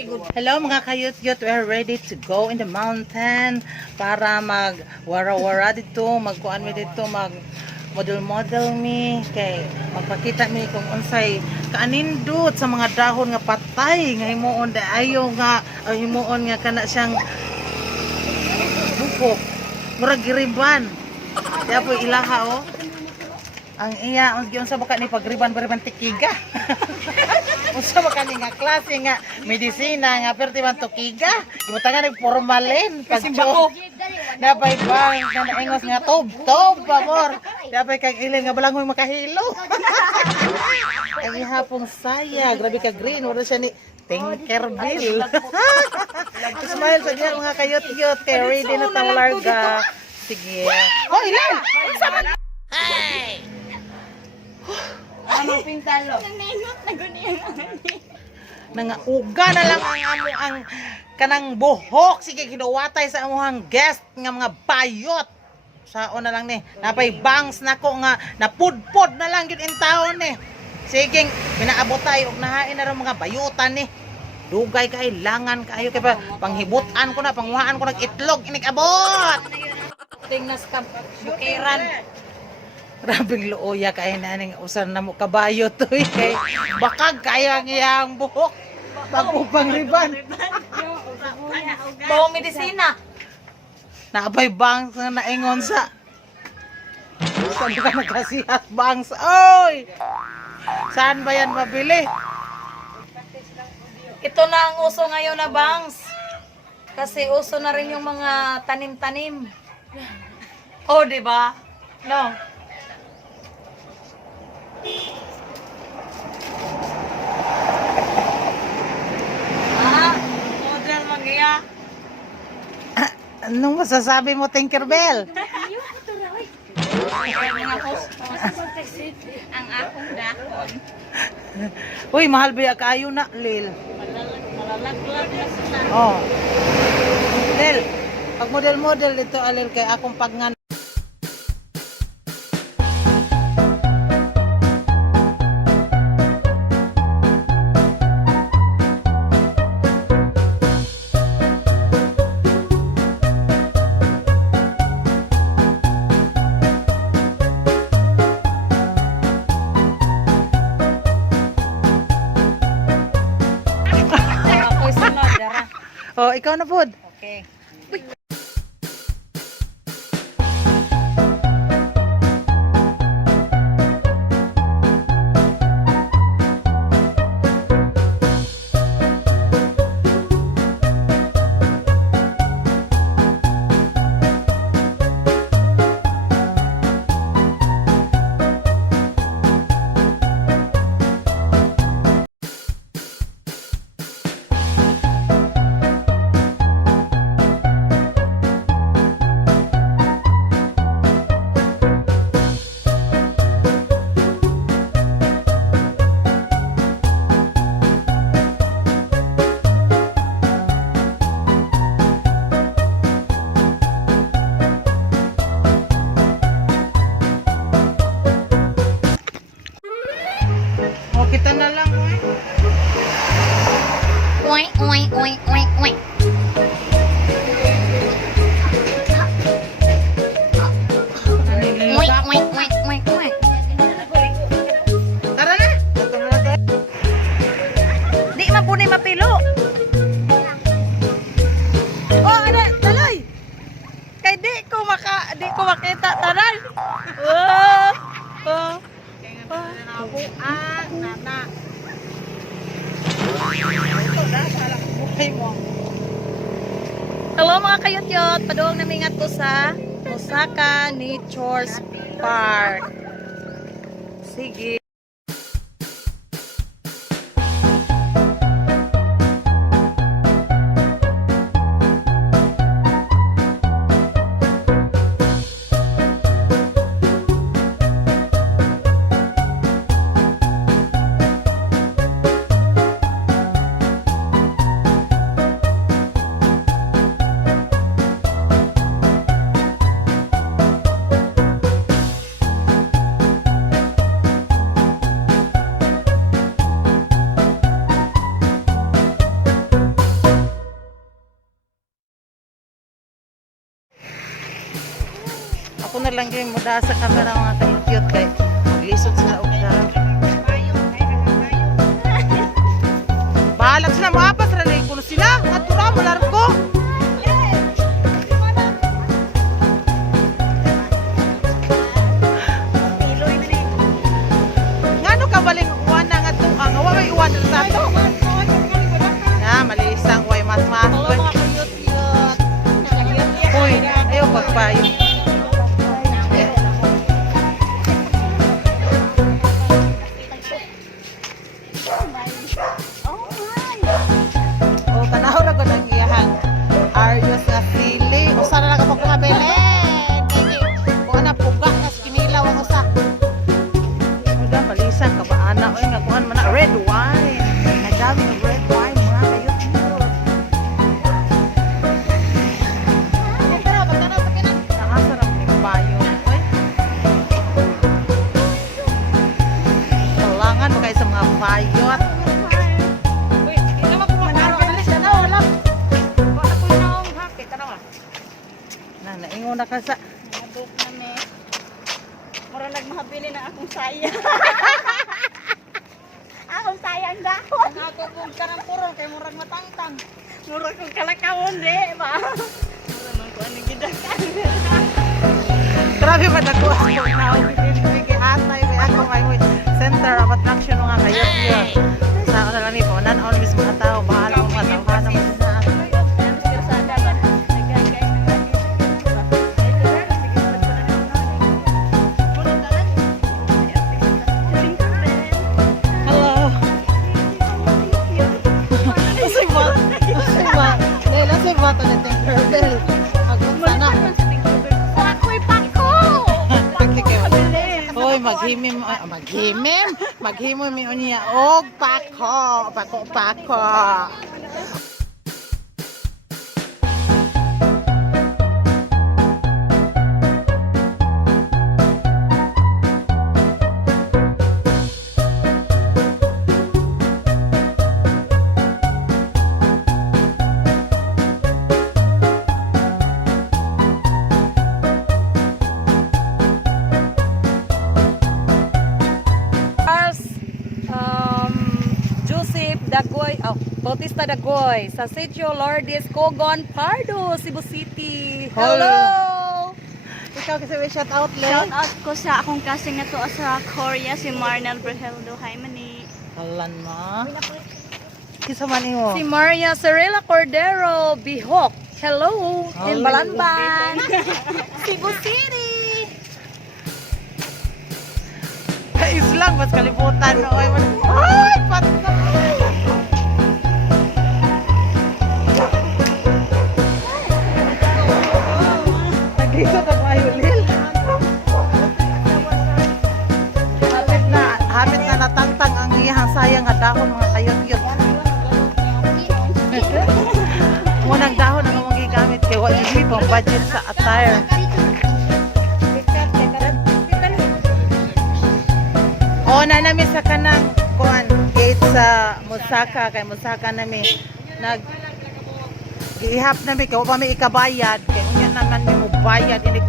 Hello mga kayut-yut, we're ready to go in the mountain para mag-wara-wara dito, magkuan mi dito, mag-model-model mi, kay magpakita mi kung unsay kaanindot sa mga dahon nga patay, nga himuon da ayo nga, himuon nga kana siyang bukok, murag giriban. Diya po ilaha oh. Ang iya, unsa ba ka ni pagriban tikiga? Unsa ba ka ni nga klase nga medisina nga perti man tukiga? Ibutangan og formalin pagcho. Napay bang nga naingos nga tob pamor. Napay kag ilin nga balangoy makahilo. Ang ihapong saya, grabe ka green, wala siya ni Tinkerbell. Smile sa diha mga kayot-yot, kay ready na tang larga. Sige. Oh, ilan? Hey! Ano pintalo? Nangauga na lang ang kanang buhok. Sige, kinuwatay sa amuhang guest nga mga bayot. Saon na lang ni. Napay bangs nako nga napudpod na lang yun in taon ni. Sige, pinaabot tayo og nahain na rin mga bayutan ni. Dugay kailangan kayo kay panghibutan ko na, panguhaan ko ng itlog inig-abot. Tingnas ka bukiran. Grabing looya kay naning usan na mo kabayo to kay bakag kaya ngiyang buhok bago pang riban. Bawo medisina. Naabay bangs nga naingon sa saan ka nagkasiyas bangs oy, saan ba yan mabili? Ito na ang uso ngayon na bangs. Kasi uso na rin yung mga tanim-tanim. Oh, di ba? No. Model mag-iya. Anong masasabi mo, Tinkerbell? Ang akong dakon. Uy, mahal ba kaayo na, Lil? Malalaglag na sila. Oh. Lil, pag model-model dito, Alil, kay akong pagngan. Ako'y sunod, dara. Oh, ikaw na pod. Okay. Oh, kita na lang, oy. Oink, oink, oink, oink, oink. Oink, oink, oink, oink, oink. Tara na. Ito na lang, tayo. Di man po ni mapilo. Oh, ano, taloy. Kay di ko makita tanan. Oh. Oh. Hello mga kayot-yot, paduong namingat ko sa Osaka Nature Park. Sige. ko na lang yung muda sa camera mga ka-cute kay lisod sila og daw. Bahalag sila maapas ra lay kuno sila. Atura mo largo. Ngano ka baling uwan na nga to? Ang wa may uwan sa to. Na malisang way mas. Uy, ayaw pagpayo. O, tanaw na ko nang iyahang Arios nga sili. O, sana lang ako mga belen. Kung na puga nga skinilaw ang usa. Uda, malisan ka ba, ana? Uy, nga kuhan man na red wine. Nagdami ng red wine, mga kayo. Nakasarap ng bayo. Uy. Talangan mo kayo sa mga bayot. Na, naingon na ka sa... Nabok na me. Mura nagmahabili na akong saya. Akong sayang dahon. Nakakubog ka ng puro kay murag matangtang. Mura kong kalakawon, di ba? Mura man ko anong gidakan. Grabe ba nakuha ko now? May atay, may ako, may center of attraction mga kayo yun. Sa ako na lang ni po, nan-on mismo mga tao, bahala mo mga tao, bahala mo na. Hello. Kasi ba, Leila, si ba ito na Tinkerbell? Agong sana. Ako'y pako! Hoy, maghimim mi unya og pako. Joseph Dagoy, Bautista Dagoy sa Sitio Lourdes, Cogon, Pardo, Cebu City. Hello! Ikaw kasi may shout out Shout out ko sa akong kasing na to sa Korea, si Marnel Berheldo. Hi, Mani. Halan mo. Kisa man imo. Si Maria Cirela Cordero, Bihok. Hello! In Balanban, Cebu City. Islang mas kalibutan no. Ay, patay. Naglisod ang ayulil. Hapit na natangtang ang iyang sayang nga dahon mga kayot-yot. Munang dahon ang mong gigamit kay wa jud pang budget sa attire. O na namin sa kanang kuan gate sa Musaka kay Musaka namin nag ihap namin kay wa pa may ikabayad kay unya naman mi mo bayad ini